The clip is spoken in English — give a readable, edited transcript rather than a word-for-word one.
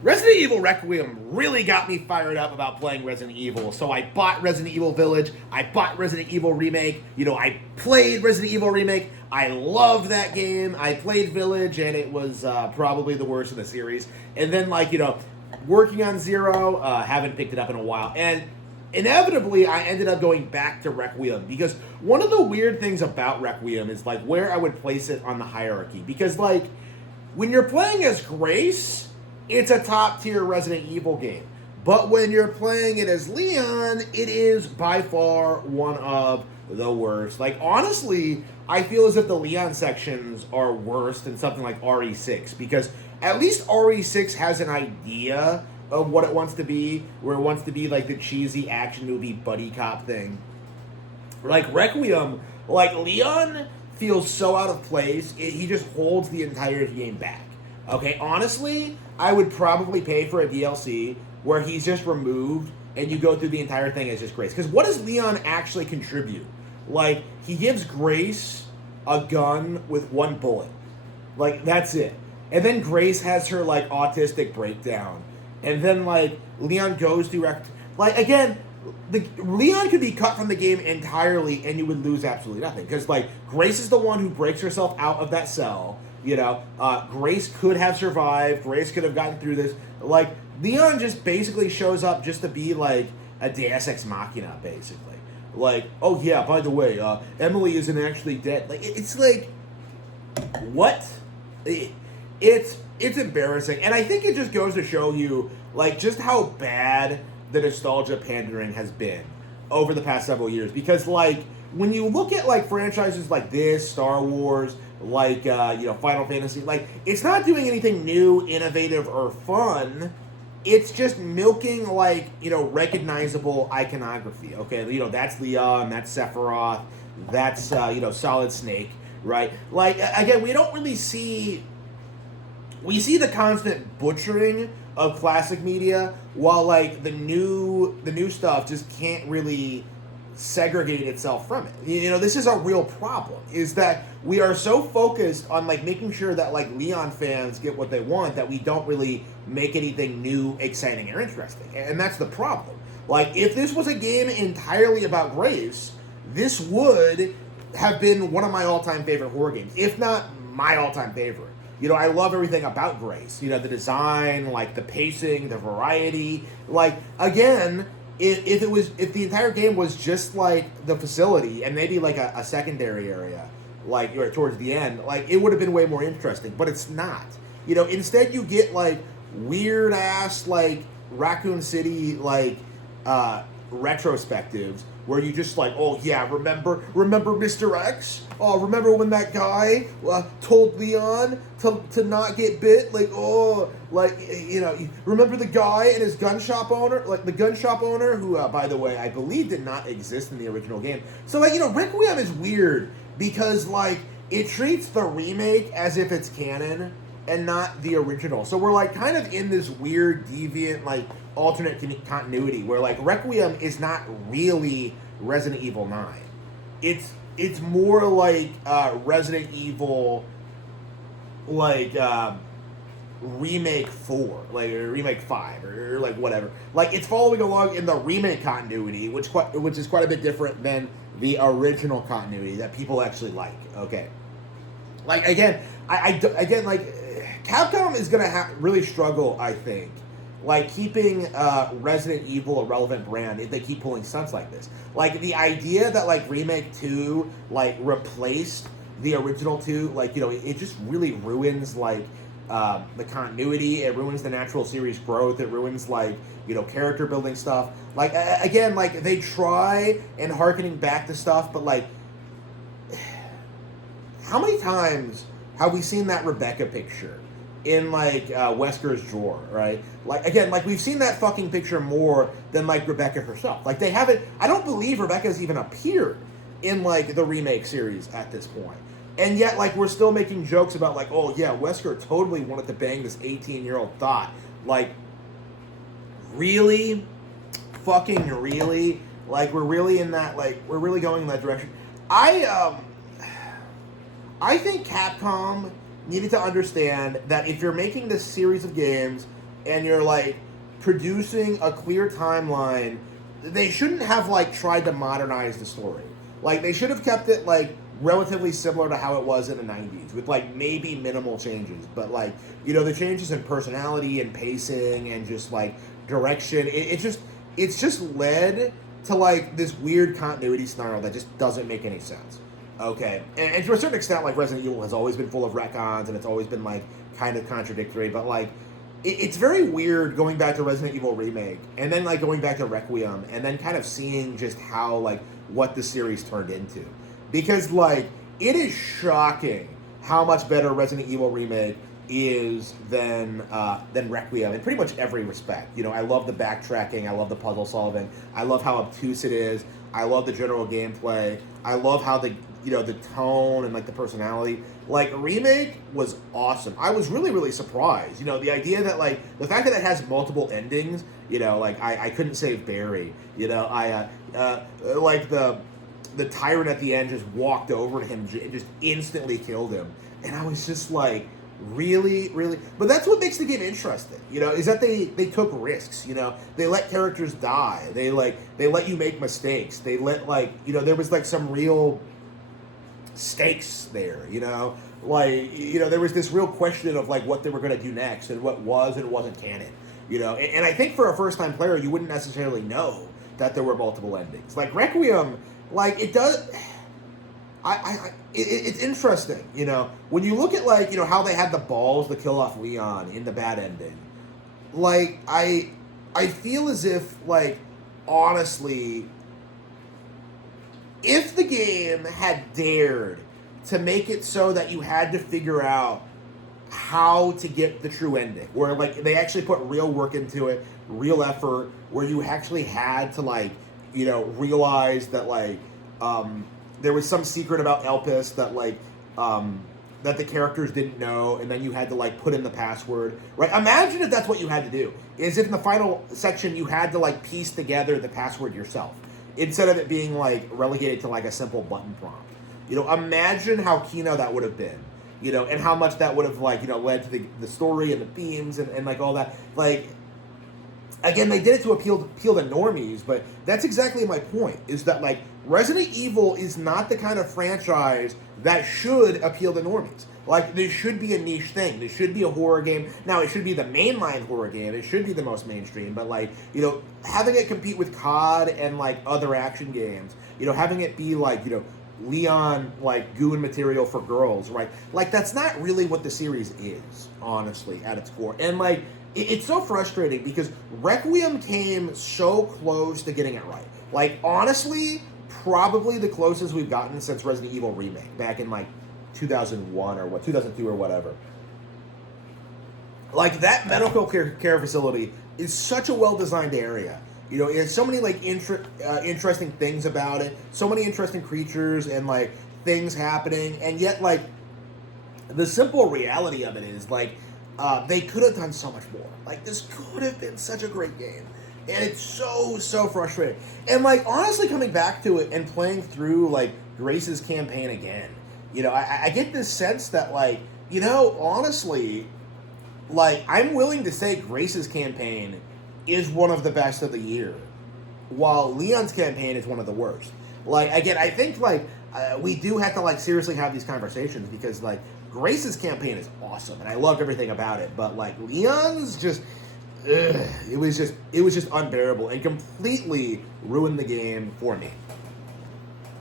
Resident Evil Requiem really got me fired up about playing Resident Evil. So I bought Resident Evil Village. I bought Resident Evil Remake. I played Resident Evil Remake. I loved that game. I played Village, and it was probably the worst of the series. And then, working on Zero, haven't picked it up in a while. And inevitably, I ended up going back to Requiem because one of the weird things about Requiem is, where I would place it on the hierarchy. Because, when you're playing as Grace, it's a top-tier Resident Evil game. But when you're playing it as Leon, it is by far one of the worst. Honestly, I feel as if the Leon sections are worse than something like RE6, because at least RE6 has an idea of what it wants to be, where it wants to be the cheesy action movie buddy cop thing. Requiem, Leon feels so out of place, he just holds the entire game back. Okay, honestly, I would probably pay for a DLC where he's just removed and you go through the entire thing as just Grace. Because what does Leon actually contribute? He gives Grace a gun with one bullet. That's it. And then Grace has her, autistic breakdown. And then, Leon goes through... again, Leon could be cut from the game entirely and you would lose absolutely nothing. Because, Grace is the one who breaks herself out of that cell. Grace could have survived. Grace could have gotten through this. Leon just basically shows up just to be, a Deus Ex Machina, basically. Oh, yeah, by the way, Emily isn't actually dead. It's what? It's embarrassing. And I think it just goes to show you, just how bad the nostalgia pandering has been over the past several years. Because, when you look at, franchises like this, Star Wars, Final Fantasy, it's not doing anything new, innovative, or fun. It's just milking, recognizable iconography, okay? That's Leon, that's Sephiroth, that's, Solid Snake, right? Again, we don't really see... We see the constant butchering of classic media, while, the new stuff just can't really segregate itself from it. This is a real problem, is that we are so focused on making sure that Leon fans get what they want that we don't really make anything new, exciting, or interesting. And that's the problem. If this was a game entirely about Grace, this would have been one of my all-time favorite horror games, if not my all-time favorite. I love everything about Grace. The design, the pacing, the variety. Again, if the entire game was just the facility and maybe a secondary area, towards the end, it would have been way more interesting. But it's not. Instead you get weird ass Raccoon City retrospectives where you just oh yeah, remember Mr. X? Oh, remember when that guy told Leon to not get bit? Remember the guy and his gun shop owner? The gun shop owner who, by the way, I believe did not exist in the original game. So, Requiem is weird because, it treats the remake as if it's canon and not the original. So we're, kind of in this weird, deviant, alternate continuity where, Requiem is not really Resident Evil 9. It's more Resident Evil, Remake 4, or Remake 5, or whatever. It's following along in the remake continuity, which is quite a bit different than the original continuity that people actually like. Okay. Again, Capcom is gonna really struggle, I think, keeping Resident Evil a relevant brand if they keep pulling stunts like this. The idea that Remake 2 replaced the original 2, it just really ruins the continuity. It ruins the natural series growth. It ruins character building stuff. Again, they try and harkening back to stuff, but how many times have we seen that Rebecca picture in Wesker's drawer, right? Again, we've seen that fucking picture more than Rebecca herself. They haven't. I don't believe Rebecca's even appeared in the remake series at this point. And yet, we're still making jokes about, oh, yeah, Wesker totally wanted to bang this 18-year-old thought. Really? Fucking really? We're really in that, we're really going in that direction. I think Capcom needed to understand that if you're making this series of games and you're like producing a clear timeline, they shouldn't have like tried to modernize the story. Like they should have kept it like relatively similar to how it was in the 90s with like maybe minimal changes, but like, you know, the changes in personality and pacing and just like direction, it's just led to like this weird continuity snarl that just doesn't make any sense. Okay, and to a certain extent, like Resident Evil has always been full of retcons and it's always been like kind of contradictory, but like it's very weird going back to Resident Evil Remake and then like going back to Requiem and then kind of seeing just how like what the series turned into, because like it is shocking how much better Resident Evil Remake is than Requiem in pretty much every respect. You know, I love the backtracking, I love the puzzle solving, I love how obtuse it is, I love the general gameplay, I love how the, you know, the tone and like the personality. Like Remake was awesome. I was really, really surprised. You know, the idea that like the fact that it has multiple endings. You know, like I couldn't save Barry. You know, I like the tyrant at the end just walked over to him and just instantly killed him, and I was just like, really, really. But that's what makes the game interesting. You know, is that they took risks. You know, they let characters die. They let you make mistakes. They let like, you know, there was like some real stakes there, you know, like, you know, there was this real question of like what they were going to do next and what was and wasn't canon, you know, and I think for a first-time player you wouldn't necessarily know that there were multiple endings. Like Requiem, like it does, it's interesting, you know, when you look at like, you know, how they had the balls to kill off Leon in the bad ending. Like I feel as if like honestly, if the game had dared to make it so that you had to figure out how to get the true ending, where like they actually put real work into it, real effort, where you actually had to like, you know, realize that like there was some secret about Elpis that like that the characters didn't know, and then you had to like put in the password, right? Imagine if that's what you had to do. Is if in the final section you had to like piece together the password yourself, instead of it being like relegated to like a simple button prompt. You know, imagine how kino that would have been, you know, and how much that would have like, you know, led to the story and the themes and like all that. Like, again, they did it to appeal to normies, but that's exactly my point, is that like Resident Evil is not the kind of franchise that should appeal to normies. Like, this should be a niche thing. This should be a horror game. Now, it should be the mainline horror game. It should be the most mainstream. But, like, you know, having it compete with COD and, like, other action games, you know, having it be, like, you know, Leon, like, goon material for girls, right? Like, that's not really what the series is, honestly, at its core. And, like, it's so frustrating because Requiem came so close to getting it right. Like, honestly, probably the closest we've gotten since Resident Evil Remake back in, like, 2001 or what, 2002 or whatever. Like, that medical care facility is such a well-designed area. You know, it has so many, like, interesting things about it, so many interesting creatures and, like, things happening, and yet, like, the simple reality of it is, like, they could have done so much more. Like, this could have been such a great game. And it's so frustrating. And, like, honestly coming back to it and playing through, like, Grace's campaign again, you know, I get this sense that, like, you know, honestly, like, I'm willing to say Grace's campaign is one of the best of the year, while Leon's campaign is one of the worst. Like, again, I think, like, we do have to, like, seriously have these conversations because, like, Grace's campaign is awesome, and I loved everything about it, but, like, Leon's just... it was just unbearable and completely ruined the game for me.